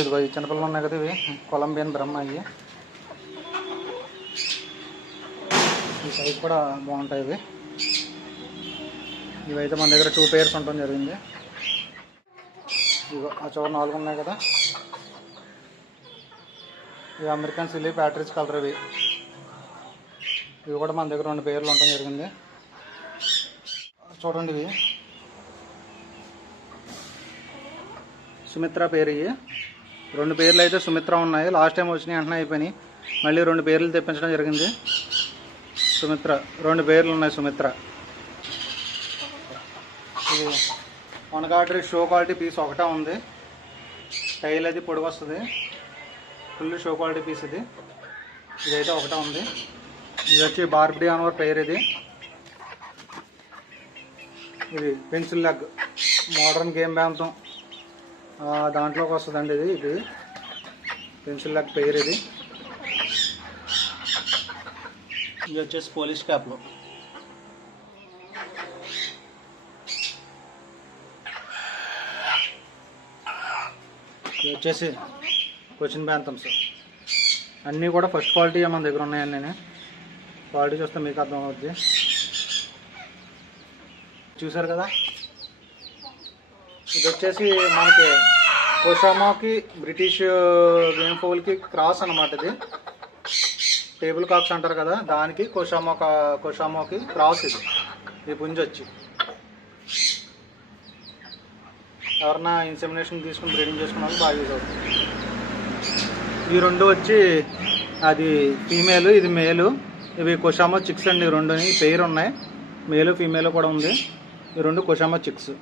ఇదిగో ఈ చిన్నపిల్లలు ఉన్నాయి కదా, ఇవి కొలంబియన్ బ్రహ్మ. ఇవి ఈ సైజ్ కూడా బాగుంటాయి. ఇవైతే మన దగ్గర 2 pairs ఉండటం జరిగింది. ఇగో ఆ చివరి 4 ఉన్నాయి కదా, ఇవి అమెరికన్ సిల్లీ ప్యాట్రిచ్ కలర్. ఇవి కూడా మన దగ్గర 2 పేర్లు ఉండటం జరిగింది. చూడండి, ఇవి సుమిత్ర పేరు. ఇవి 2 పేర్లు అయితే సుమిత్ర ఉన్నాయి. లాస్ట్ టైం వచ్చినాయి, వెంటనే అయిపోయినాయి. మళ్ళీ 2 పేర్లు తెప్పించడం జరిగింది. సుమిత్ర 2 పేర్లు ఉన్నాయి. సుమిత్ర ఇది వనగాడ్రి షో క్వాలిటీ పీస్ ఒకటే ఉంది. టైల్ అది పొడి వస్తుంది, ఫుల్ షో క్వాలిటీ పీస్. ఇదైతే ఒకటే ఉంది. ఇది వచ్చి బార్బీ అనవర్ పేరు. ఇది పెన్సిల్ లెగ్ మోడర్న్ గేమ్ బ్యాంతం దాంట్లోకి వస్తుందండి. ఇది పెన్సిల్ లెగ్ పేరు. ఇది వచ్చేసి పోలీస్ క్యాప్లో. ఇది వచ్చేసి కొచ్చిన్ బ్యాంతమ్స్. అన్నీ కూడా ఫస్ట్ క్వాలిటీ మన దగ్గర ఉన్నాయండి. నేను క్వాలిటీ చూస్తే మీకు అర్థం అవుద్ది. చూసారు కదా, ఇది వచ్చేసి మనకి కోషామోకి బ్రిటిష్ గేమ్ ఫౌల్కి క్రాస్ అన్నమాట. ఇది టేబుల్ కాక్స్ అంటారు కదా, దానికి కోషామోకి క్రాస్. ఈ పుంజి వచ్చి ఎవరన్నా ఇన్సెమినేషన్ తీసుకుని బ్రీడింగ్ చేసుకున్నప్పుడు బాగా యూజ్ అవుతుంది. ఈ 2 వచ్చి అది ఫీమేలు, ఇది మేలు. ఇవి కోషామో చిక్స్ అండి. 2 పేరు ఉన్నాయి, మేలు ఫీమేల్ కూడా ఉంది. ఈ 2 కోషామో చిక్స్.